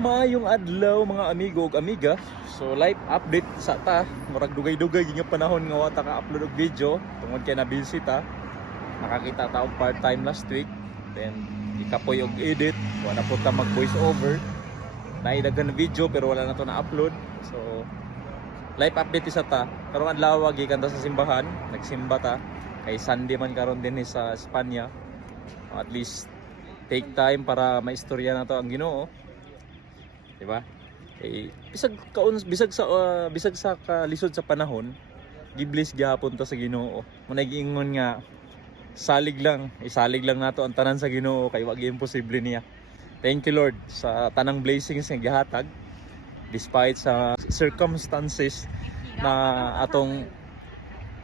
Maayong adlaw mga amigo ug amiga. So live update sa ta. Murag dugay-dugay gyud nga panahon nga wata ka upload og video tungod kay na busy ta. Nakakita ta og part-time last week. Then ikapoy og edit, wala po ta mag voice over. Naidagan na video pero wala na to na upload. So live update sa ta. Karong adlaw gikan ta sa simbahan, nagsimba ta. Kay Sunday man karon din sa Espanya. At least take time para maistorya na to ang Ginoo. Diba? Eh, bisag sa kalisod sa panahon, giblis gyapon to sa Ginoo. Muna giingon nga salig lang nato ang tanan sa Ginoo kay wa gyud imposible niya. Thank you Lord sa tanang blessings nga gihatag despite sa circumstances na atong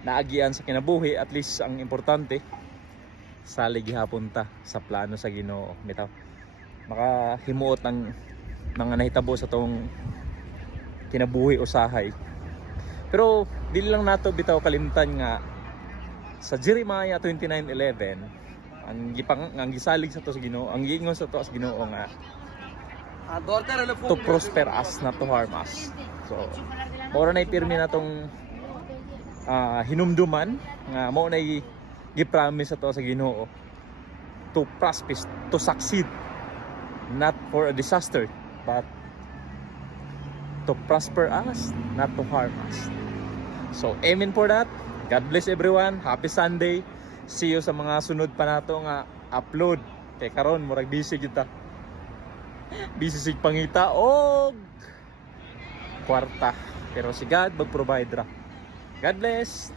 naagian sa kinabuhi. At least ang importante salig gyapon ta sa plano sa Ginoo. Bitaw makahimuot ng mga nahitabo sa tong kinabuhi usahay. Pero dili lang nato bitaw kalimtan nga sa Jeremiah 29:11 ang gisalig sa to sa Ginoo, ang giingon sa to sa Ginoo nga to prosper us not to harm us. So mao na ipirmi natong hinumduman nga mao na gi-promise sa to sa Ginoo to prosper, to succeed, not for a disaster but to prosper us, not to harm us. So, amen for that. God bless everyone. Happy Sunday. See you sa mga sunod pa nato nga upload. Kay karon murag busy kita. Busy sig pangita og kwarta. Pero si God mag-provide ra. God bless.